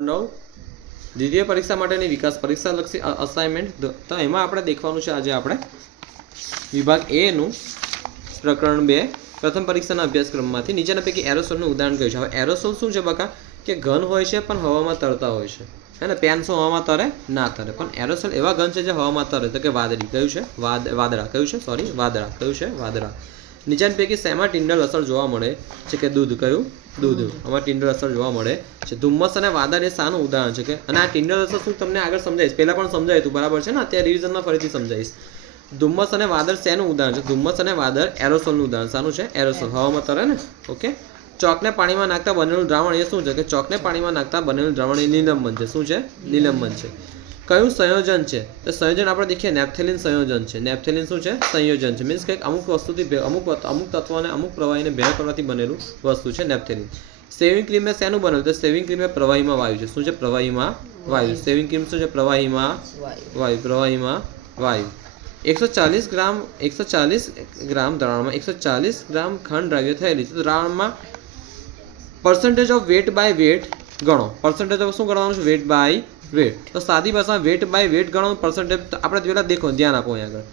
9 દ્વિતીય પરીક્ષા માટેની વિકાસ પરીક્ષા લક્ષી અસાઇનમેન્ટ તો એમાં આપણે દેખવાનું છે આજે આપણે વિભાગ એ નું પ્રકરણ 2 પ્રથમ પરીક્ષાના અભ્યાસક્રમમાંથી નીચેના પૈકી એરોસોલનું ઉદાહરણ કયું છે। હવે એરોસોલ શું છે બકા કે ઘન હોય છે પણ હવામાં તરતા હોય છે હે ને। પેન શું હવામાં તરે ના તરે પણ એરોસોલ એવા ઘન છે જે હવામાં તરે તો કે વાદળી કયું છે વાદળા કયું છે સોરી વાદળા કયું છે વાદળા। નીચેની પૈકી શેમાં ટિંડલ અસર જોવા મળે છે કે દૂધ કયું દૂધ આમાં ટિંડલ અસર જોવા મળે છે। ધુમ્મસ અને વાદળ એ શાનું ઉદાહરણ છે કે અને આ ટિંડલ અસર શું તમને આગળ સમજાવીશ પહેલા પણ સમજાય તું બરાબર છે ને અત્યારે રિવિઝનમાં ફરીથી સમજાવીશ। ધુમ્મસ અને વાદળ શેનું ઉદાહરણ છે ધુમ્મસ અને વાદળ એરોસોલનું ઉદાહરણ શાનું છે એરોસોલ હવામાં તરે ને ઓકે। ચોકને પાણીમાં નાખતા બનેલું દ્રાવણ એ શું છે કે ચોકને પાણીમાં નાખતા બનેલું દ્રાવણ એ નિલંબન છે શું છે નિલંબન છે। કયું સંયોજન છે તો સંયોજન આપણે દેખીએ નેપ્થેલિન સંયોજન છે। નેપ્થેલિન શું છે સંયોજન છે મીન્સ કે અમુક વસ્તુથી અમુક તત્વોને અમુક પ્રવાહીને ભેગા કરવાથી બનેલું વસ્તુ છે નેપ્થેલિન। સેવિંગ ક્રીમ એ શેનું બનેલું તો સેવિંગ ક્રીમ એ પ્રવાહીમાં વાયુ છે શું છે પ્રવાહીમાં વાયુ। સેવિંગ ક્રીમ શું છે પ્રવાહીમાં વાયુ પ્રવાહીમાં વાયુ। 140 ગ્રામ દ્રાવણમાં 140 ગ્રામ ખાંડ દ્રાવ્ય થયેલી તો દ્રાવણમાં percentage of weight by weight ગણો। પર્સન્ટેજ ઓફ શું ગણવાનું છે વેટ બાય વેટ તો સાદી ભાષામાં વેટ બાય વેટ ગણવાનું પર્સન્ટેજ આપણે પહેલાં દેખો ધ્યાન આપો અહીં આગળ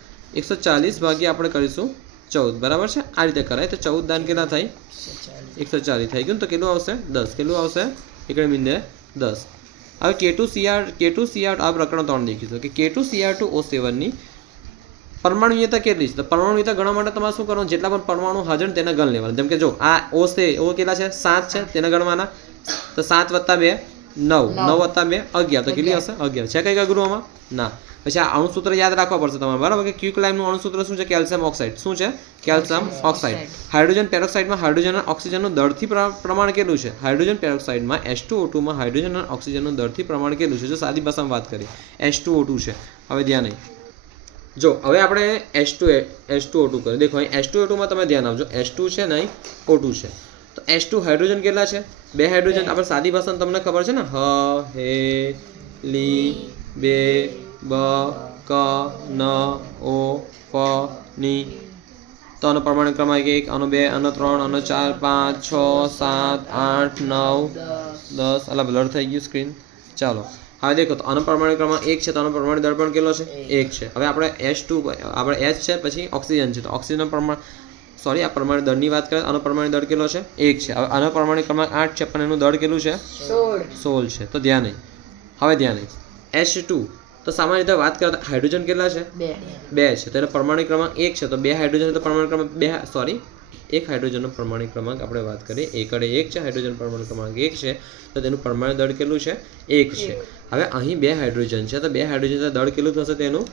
140 ભાગ્યા આપણે કરીશું 14 બરાબર છે આ રીતે કરાય તો 14 દાન કેટલા થાય 140 થઈ ગયું તો કેટલું આવશે 10 કેટલું આવશે એકડે મીંડે 10। હવે K2Cr આ પ્રકરણ 3 દેખીશું કે K2Cr2O7 ની પરમાણુયતા કેટલી છે તો પરમાણુયતા ગણવા માટે તમારે શું કરવાનું જેટલા પણ પરમાણુ હાજર તેના ગણ લેવાના। જેમ કે જો આ O છે O કેટલા છે 7 છે તેના ગણવાના તો 7 + 2 9 9 + 2 11 તો કેટલી હશે 11 છે કઈ અઘરું ના। પછી આ અણુસૂત્ર યાદ રાખવા પડશે તમારે બરાબર કે ક્વિકલાઇમનું અણુસૂત્ર શું છે કેલ્શિયમ ઓક્સાઇડ શું છે કેલ્શિયમ ઓક્સાઇડ। હાઇડ્રોજન પેરોક્સાઇડમાં હાઇડ્રોજન અને ઓક્સિજનનું દળથી પ્રમાણ કેટલું છે હાઇડ્રોજન પેરોક્સાઇડમાં H2O2 માં હાઇડ્રોજન અને ઓક્સિજનનું દળથી પ્રમાણ કેટલું છે જો સાદી ભાષામાં વાત કરીએ H2O2 છે। હવે ધ્યાન નહીં જો હવે આપણે H2O2 કરીએ દેખો અહીં H2O2 માં તમે ધ્યાન આપજો H2 છે ને અહીં O2 છે તો H2 હાઇડ્રોજન કેટલા છે બે હાઇડ્રોજન આપણે સાદી ભાષામાં તમને ખબર છે ને હ હે લી બે બ ક ન ઓ પ ની તો આનો પરમાણુ ક્રમાંક 1 આનો 2 આનો 3 આનો 4 5 6 7 8 9 10 અલા બ્લર થઈ ગયું સ્ક્રીન ચાલો। હવે દેખો તો આનો પરમાણુ ક્રમાંક 1 છે તો આનો પરમાણુ દળ પણ કેટલો છે 1 છે। હવે આપણે H2 આપણે H છે પછી ઓક્સિજન છે તો ઓક્સિજન પરમાણુ સોરી આ પરમાણુ દળની વાત કરીએ આનો પરમાણુ દળ કેટલો છે 1 છે। હવે આનો પરમાણુ ક્રમાંક 8 છે પણ એનું દળ કેટલું છે 16 છે તો ધ્યાન નહીં હવે ધ્યાન નહીં H2 તો સામાન્ય રીતે વાત કરતા હાઇડ્રોજન કેટલા છે 2 છે તો એનો પરમાણુ ક્રમાંક 1 છે તો 2 હાઇડ્રોજન તો પરમાણુ ક્રમાંક 2 સોરી એક હાઇડ્રોજનનો પરમાણુ ક્રમાંક આપણે વાત કરીએ એકડે 1 છે હાઇડ્રોજન પરમાણુ ક્રમાંક 1 છે તો તેનું પરમાણુ દળ કેટલું છે 1 છે। હવે અહીં 2 હાઇડ્રોજન છે તો 2 હાઇડ્રોજન દળ કેટલું થશે તેનું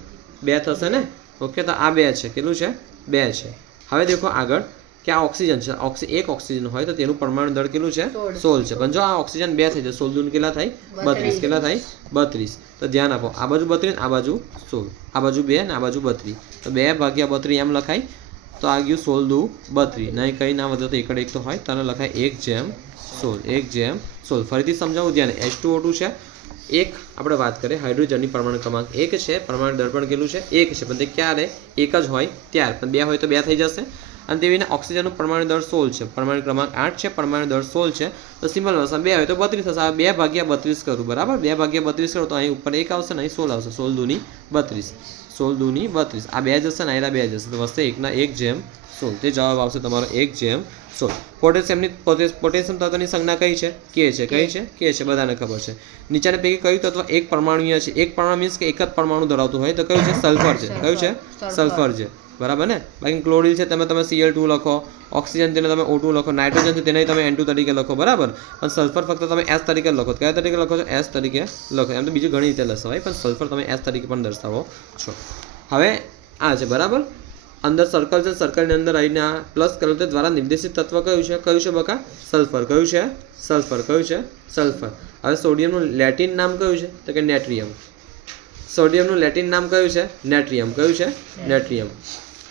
2 થશે ને ઓકે તો આ 2 છે કેટલું છે 2 છે। હવે દેખો આગળ કે આ ઓક્સિજન છે એક ઓક્સિજન હોય તો તેનું પરમાણુ દળ કેટલું છે 16 છે પણ જો આ ઓક્સિજન 2 થઈ જાય 16 દૂન કેટલા થાય 32 કેટલા થાય 32 તો ધ્યાન આપો આ બાજુ 32 આ બાજુ 16 આ બાજુ 2 ને આ બાજુ 32 તો 2 ભાગ્યા 32 એમ લખાય તો આ ગયું 16 દુ 32 નહીં કંઈ ના વધે તો એકડે એક તો હોય તો લખાય 1/16 ફરીથી સમજાવું ધ્યાન H2O2 છે એક આપણે વાત કરીએ હાઇડ્રોજનની પરમાણુ ક્રમાંક 1 છે પરમાણુ દળ પણ કેટલું છે 1 છે પણ તે ક્યારે એક જ હોય ત્યાર પણ 2 હોય તો 2 થઈ જશે અને તેવીને ઓક્સિજનનું પરમાણુ દળ 16 છે પરમાણુ ક્રમાંક 8 છે પરમાણુ દળ 16 છે તો સિમ્પલ ભાષામાં 2 હોય તો 32 થશે આ 2/32 કરું બરાબર 2/32 કરો તો અહીં ઉપર 1 આવશે ને અહીં 16 આવશે 16 દૂની 32 16 દૂની 32 આ 2 જશે ને આ 2 જશે તો વસ્તુ 1/16 તે જવાબ આવશે તમારો 1/16। પોટેશિયમ તત્વની સંજ્ઞા કઈ છે કે છે બધાને ખબર છે। નીચેના પૈકી કયું તત્વ એક પરમાણુય છે એક પરમાણુ મીન્સ કે એક જ પરમાણુ ધરાવતું હોય તો કયું છે સલ્ફર છે કયું છે સલ્ફર છે બરાબર ને બાકી ક્લોરીન છે તમે Cl2 લખો ઓક્સિજન તેને તમે O2 લખો નાઇટ્રોજન છે તેને તમે N2 તરીકે લખો બરાબર પણ સલ્ફર ફક્ત તમે S તરીકે લખો કયા તરીકે લખો છો S તરીકે લખો એમ તો બીજું ઘણી રીતે લખવાય પણ સલ્ફર તમે S તરીકે પણ દર્શાવો છો। હવે આ છે બરાબર અંદર સર્કલ છે સર્કલની અંદર આવીને આ પ્લસ કરેલ તે દ્વારા નિર્દેશિત તત્વ કયું છે બકા સલ્ફર કયું છે સલ્ફર। હવે સોડિયમનું લેટિન નામ કયું છે તો કે નેટ્રિયમ સોડિયમનું લેટિન નામ કયું છે નેટ્રિયમ કયું છે નેટ્રિયમ।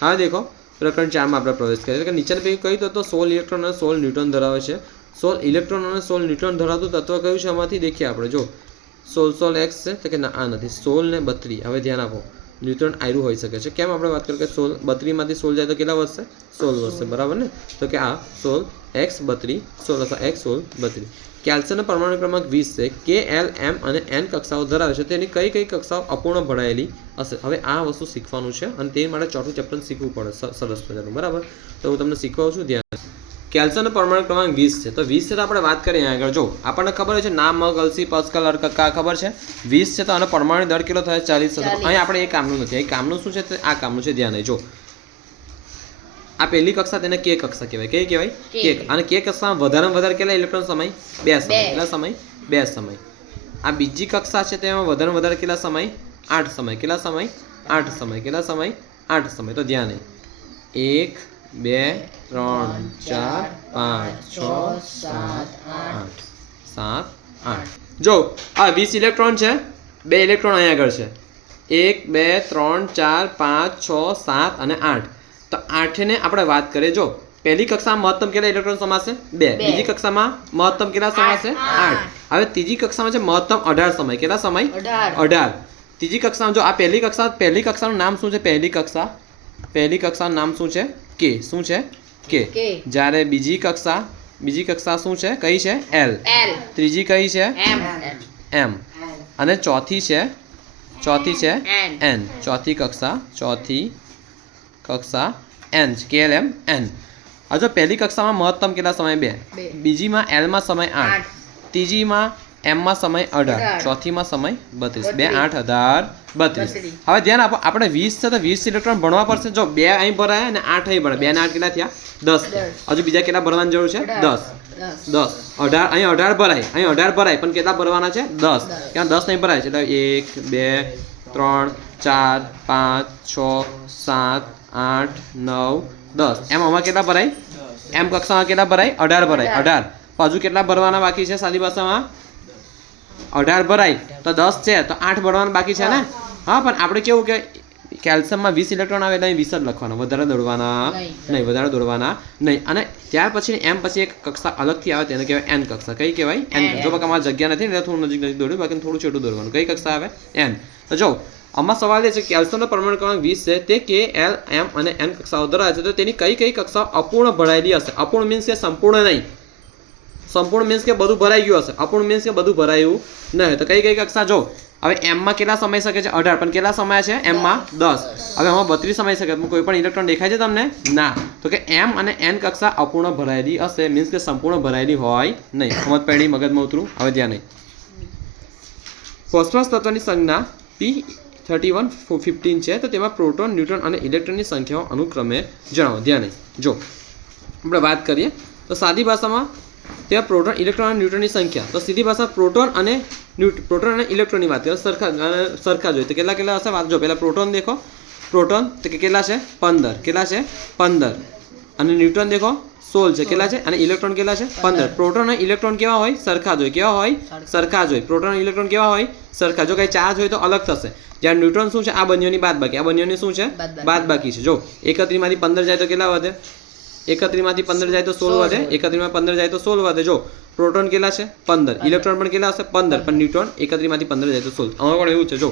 હા દેખો પ્રકરણ 4 માં આપણે પ્રવેશ કરીએ કે નીચેના પૈકી કયું તત્વ 16 ઇલેક્ટ્રોન અને 16 ન્યુટ્રોન ધરાવે છે 16 ઇલેક્ટ્રોન અને 16 ન્યુટ્રોન ધરાવતું તત્વ કયું છે આમાંથી દેખીએ આપણે જો 16x છે તો કે ના આ નથી 16 ને 32 હવે ધ્યાન આપો ન્યુટ્રોન આયરું હોઈ શકે છે કેમ આપણે વાત કરીએ કે 16 32 માંથી 16 જાય તો કેટલા વધશે 16 વધશે બરાબર ને તો કે આ 16x 32 16 અથવા x 16 32 કેલ્શિયમનો પરમાણુ ક્રમાંક 20 છે. કે એલ એમ અને એન કક્ષાઓ ધરાવે છે તેની કઈ કઈ કક્ષાઓ અપૂર્ણ ભરાયેલી હશે. હવે આ વસ્તુ શીખવાનું છે અને તે માટે ચોથું ચેપ્ટર શીખવું પડે સરસ મજાનું, બરાબર. તો હું તમને શીખવાડું છું, ધ્યાન. કેલ્શિયમનો પરમાણુ ક્રમાંક 20 છે. તો 20 છે તો આપણે વાત કરીએ આગળ. જો આપણને ખબર છે નામ, મગ, અલસી, પસ્કલ, અર્કકા ખબર છે. 20 છે તો આનો પરમાણુ દર કેટલો થાય? 40 થશે. અહીં આપણે એ કામનું નથી, અહીં કામનું શું છે? આ કામનું છે, ધ્યાન. જો આ પહેલી કક્ષા તેને કે કક્ષા કહેવાય. કઈ કહેવાય? કે. અને કે કક્ષામાં વધારેમાં વધારે કેટલા ઇલેક્ટ્રોન સમય? 2 સમય. કેટલા સમય? 2 સમય. આ બીજી કક્ષા છે તેમાં વધારેમાં વધારે કેટલા સમય? 8 સમય. કેટલા સમય? 8 સમય. કેટલા સમય? 8 સમય. તો ધ્યાન. 1 2 3 4 5 6 7 8 7 8. જો આ 20 ઇલેક્ટ્રોન છે, 2 ઇલેક્ટ્રોન અહીંયા આગળ છે. 1 2 3 4 5 6 7 અને 8. તો 8 ને આપણે વાત કરીએ. જો પહેલી કક્ષામાં મહત્તમ કેટલા ઇલેક્ટ્રોન સમાશે? 2. બીજી કક્ષામાં મહત્તમ કેટલા સમાશે? 8. હવે ત્રીજી કક્ષામાં છે મહત્તમ 18 સમય. કેટલા સમય? 18. ત્રીજી કક્ષામાં જો આ પહેલી કક્ષાનું નામ શું છે? પહેલી કક્ષાનું નામ શું છે? કે. શું છે? કે. જ્યારે બીજી કક્ષા શું છે? કઈ છે? એલ. ત્રીજી કઈ છે? એમ. અને ચોથી છે એન. ચોથી કક્ષા એન છે. કે એલ એમ એન. આ જો પહેલી કક્ષામાં મહત્તમ કેટલા સમય? 2. બીજીમાં એલમાં સમય 8. ત્રીજીમાં એમમાં સમય 18. ચોથીમાં સમય 32. 2 8 18 32. હવે ધ્યાન આપો, આપણે 20 છે તો 20 ઇલેક્ટ્રોન ભણવા પડશે. જો 2 અહીં ભરાય અને 8 અહીં ભરાય. 2 ને 8 કેટલા થયા? 10. હજુ બીજા કેટલા ભરવાની જરૂર છે? 10. 18 અહીં 18 ભરાય, અહીં 18 ભરાય, પણ કેટલા ભરવાના છે? 10. ક્યાં 10 નહીં ભરાય છે એટલે 1 2 3 4 5 6 7 8 9 10. એમ આમાં કેટલા ભરાય? એમ કક્ષામાં કેટલા ભરાય? 18 ભરાય. 18. હજુ કેટલા ભરવાના બાકી છે? સાદી ભાષામાં 18 ભરાય તો 10 છે તો 8 ભરવાના બાકી છે ને. હા, પણ આપણે કેવું કે કેલ્શિયમમાં 20 ઇલેક્ટ્રોન આવે એટલે 20 જ લખવાના, વધારે દોડવાના નહીં. અને ત્યાર પછી એમ પછી એક કક્ષા અલગથી આવે તેને કહેવાય એન કક્ષા. કઈ કહેવાય? એન. જો બાકી અમારે જગ્યા નથી એટલે થોડું નજીક દોડ્યું, બાકી થોડું છેટું દોડવાનું. કઈ કક્ષા આવે? એન. તો જો આમાં સવાલ એ છે કે કેલ્શિયમનો પરમાણુ ક્રમાંક 20 છે તે કે એલ એમ અને એન કક્ષાઓ ધરાવે છે તો તેની કઈ કઈ કક્ષાઓ અપૂર્ણ ભરાયેલી હશે? અપૂર્ણ મીન્સ કે સંપૂર્ણ નહીં. સંપૂર્ણ મીન્સ કે બધું ભરાઈ ગયું હશે. અપૂર્ણ મીન્સ કે બધું ભરાયું નહીં. તો કઈ કઈ કક્ષા? જો હવે એમમાં કેટલા સમય શકે છે? 18. પણ કેટલા સમય છે? એમમાં 10. હવે આમાં 32 સમય શકે. કોઈ પણ ઇલેક્ટ્રોન દેખાય છે તમને? ના. તો કે એમ અને એન કક્ષા અપૂર્ણ ભરાયેલી હશે, મીન્સ કે સંપૂર્ણ ભરાયેલી હોય નહીં. સમજ પડી? મગજમાં ઉતરું? હવે ધ્યાન નહીં. ફોસ્ફરસ તત્વની સંજ્ઞા P3115 છે તો તેમાં પ્રોટોન, ન્યુટ્રોન અને ઇલેક્ટ્રોનની સંખ્યાઓ અનુક્રમે જણાવો. ધ્યાન નહીં. જો આપણે વાત કરીએ તો સાદી ભાષામાં ત્યાં પ્રોટોન, ઇલેક્ટ્રોન અને ન્યુટ્રોનની સંખ્યા. તો સીધી ભાષા પ્રોટોન અને ઇલેક્ટ્રોનની વાત કરીએ. સરખા જોઈએ તો કેટલા હશે? વાત જો પહેલાં પ્રોટોન દેખો. પ્રોટોન તો કેટલા છે? 15. કેટલા છે? 15. અને ન્યુટ્રોન દેખો 16 છે. કેટલા છે? અને ઇલેક્ટ્રોન કેટલા છે? 15. પ્રોટોન અને ઇલેક્ટ્રોન કેવા હોય? સરખા જ હોય. કેવા હોય? સરખા જ હોય. પ્રોટોન અને ઇલેક્ટ્રોન કેવા હોય? સરખા. જો કંઈ ચાર્જ હોય તો અલગ થશે. જ્યારે ન્યુટ્રોન શું છે? આ બંનેની બાદબાકી. આ બંનેની શું છે? બાદબાકી છે. જો 31 માંથી 15 જાય તો કેટલા વધે? 31 માંથી 15 જાય તો 16 વધે. 31 માં 15 જાય તો 16 વધે. જો પ્રોટોન કેટલા છે? 15. ઇલેક્ટ્રોન પણ કેટલા હશે? 15. પણ ન્યુટ્રોન 31 માંથી 15 જાય તો 16. આમાં પણ એવું છે. જો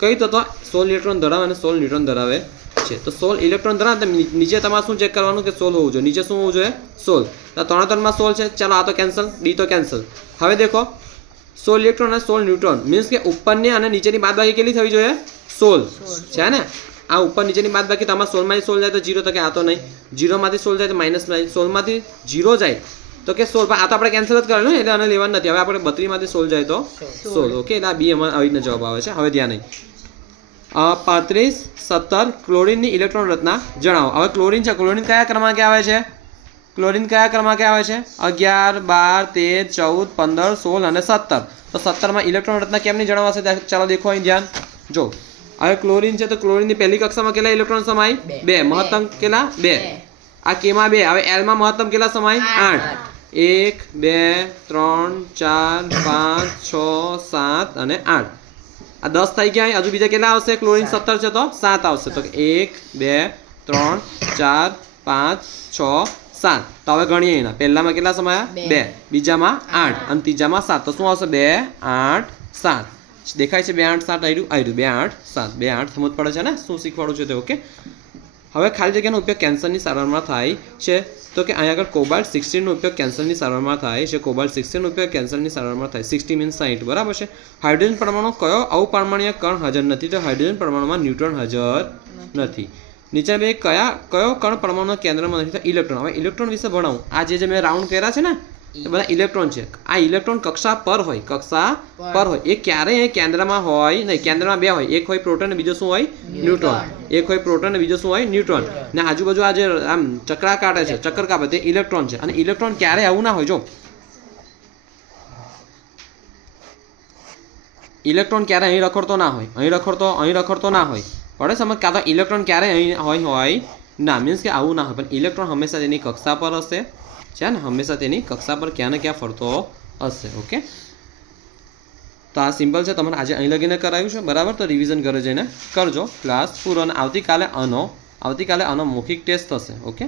કઈ તત્વ 16 ઇલેક્ટ્રોન ધરાવે અને 16 ન્યુટ્રોન ધરાવે છે? તો 16 ઇલેક્ટ્રોન ધરાવે તો નીચે તમારે શું ચેક કરવાનું કે 16 હોવું જોઈએ. નીચે શું હોવું જોઈએ? 16. તો 3 માં 16 છે. ચાલો આ તો કેન્સલ, ડી તો કેન્સલ. હવે દેખો 16 ઇલેક્ટ્રોન અને 16 ન્યુટ્રોન મીન્સ કે ઉપરની અને નીચેની બાદબાકી કેટલી થવી જોઈએ? 16 છે ને. આ ઉપર નીચેની બાદબાકી તમારે 16 માંથી 16 જાય તો 0. તો કે આ તો નહીં. 0 માંથી 16 જાય તો માઇનસ 16 માંથી 0 જાય તો કે 16. પણ આ તો આપણે કેન્સલ જ કરેલું એટલે આને લેવાનું નથી. હવે આપણે 32 માંથી 16 જાય તો 16. ઓકે, એટલે આ બી એમાં આવી રીતના જવાબ આવે છે. હવે ધ્યાન નહીં. 35 17 ક્લોરીનની ઇલેક્ટ્રોન રચના જણાવો. હવે ક્લોરીન છે. ક્લોરીન કયા ક્રમાંકે આવે છે? 11 12 13 14 15 16 અને 17. તો 17માં ઇલેક્ટ્રોન રચના કેમની જણાવશે? ચાલો દેખો અહીં ધ્યાન. જો હવે ક્લોરીન છે તો ક્લોરીનની પહેલી કક્ષામાં કેટલા ઇલેક્ટ્રોન સમાય? 2. મહત્તમ કેટલા? 2. આ કેમાં 2. હવે એલમાં મહત્તમ કેટલા સમાય? 8. 1 2 3 4 5 6 7 અને 8. આ 10 થઈ ગયા. હજુ બીજા કેટલા આવશે? ક્લોરીન 17 છે તો 7 આવશે. તો 1 2 3 4 5 6 7. તો હવે ગણીએ. એના પહેલામાં કેટલા સમાયા? 2. બીજામાં 8 અને ત્રીજામાં 7. તો શું આવશે? 2 8 7. દેખાય છે? 2 8 7 આવ્યું. 2 8 7. 2 8 સમજ પડે છે ને શું શીખવાડું છે તે? ઓકે. હવે ખાલી જગ્યાનો ઉપયોગ કેન્સરની સારવારમાં થાય છે તો કે અહીંયા આગળ કોબાલ્ટ 16નો ઉપયોગ કેન્સરની સારવારમાં થાય છે. કોબાલ્ટ 16નો ઉપયોગ કેન્સરની સારવારમાં થાય. 60 મીન્સ 60, બરાબર છે. હાઇડ્રોજન પરમાણુ કયો અપરમાણ્વીય કણ હાજર નથી? તો હાઇડ્રોજન પરમાણુમાં ન્યુટ્રોન હાજર નથી. નીચે બે કયો કણ પરમાણુના કેન્દ્રમાં નથી? તો ઇલેક્ટ્રોન. હવે ઇલેક્ટ્રોન વિશે ભણાવું. આ જે મેં રાઉન્ડ કર્યા છે ને એ બધા ઇલેક્ટ્રોન છે. આ ઇલેક્ટ્રોન કક્ષા પર હોય એ ક્યારેય અહીં કેન્દ્રમાં હોય નહીં. કેન્દ્રમાં બે હોય, એક હોય પ્રોટોન અને બીજો શું હોય? ન્યુટ્રોન. એક હોય પ્રોટોન અને બીજો શું હોય? ન્યુટ્રોન. ને આજુબાજુ આ જે આમ ચક્રા કાઢે છે, ચક્કર કાપે તે ઇલેક્ટ્રોન છે. અને ઇલેક્ટ્રોન ક્યારેય આવું ના હોય. જો ઇલેક્ટ્રોન ક્યારે અહીં રખડતો ના હોય, અહીં રખડતો ના હોય. પડે સમજ? કાં તો ઇલેક્ટ્રોન ક્યારે અહીં હોય ના, મીન્સ કે આવું ના હોય. પણ ઇલેક્ટ્રોન હંમેશા તેની કક્ષા પર હશે, છે ને, હંમેશા તેની કક્ષા પર ક્યાં ને ક્યાં ફરતો હશે. ઓકે, તો આ સિમ્પલ છે. તમારે આજે અહીં લગીને કરાવ્યું છે, બરાબર? તો રિવિઝન ઘરે જઈને કરજો. ક્લાસ પૂરો. અને આવતીકાલે આનો મૌખિક ટેસ્ટ થશે. ઓકે.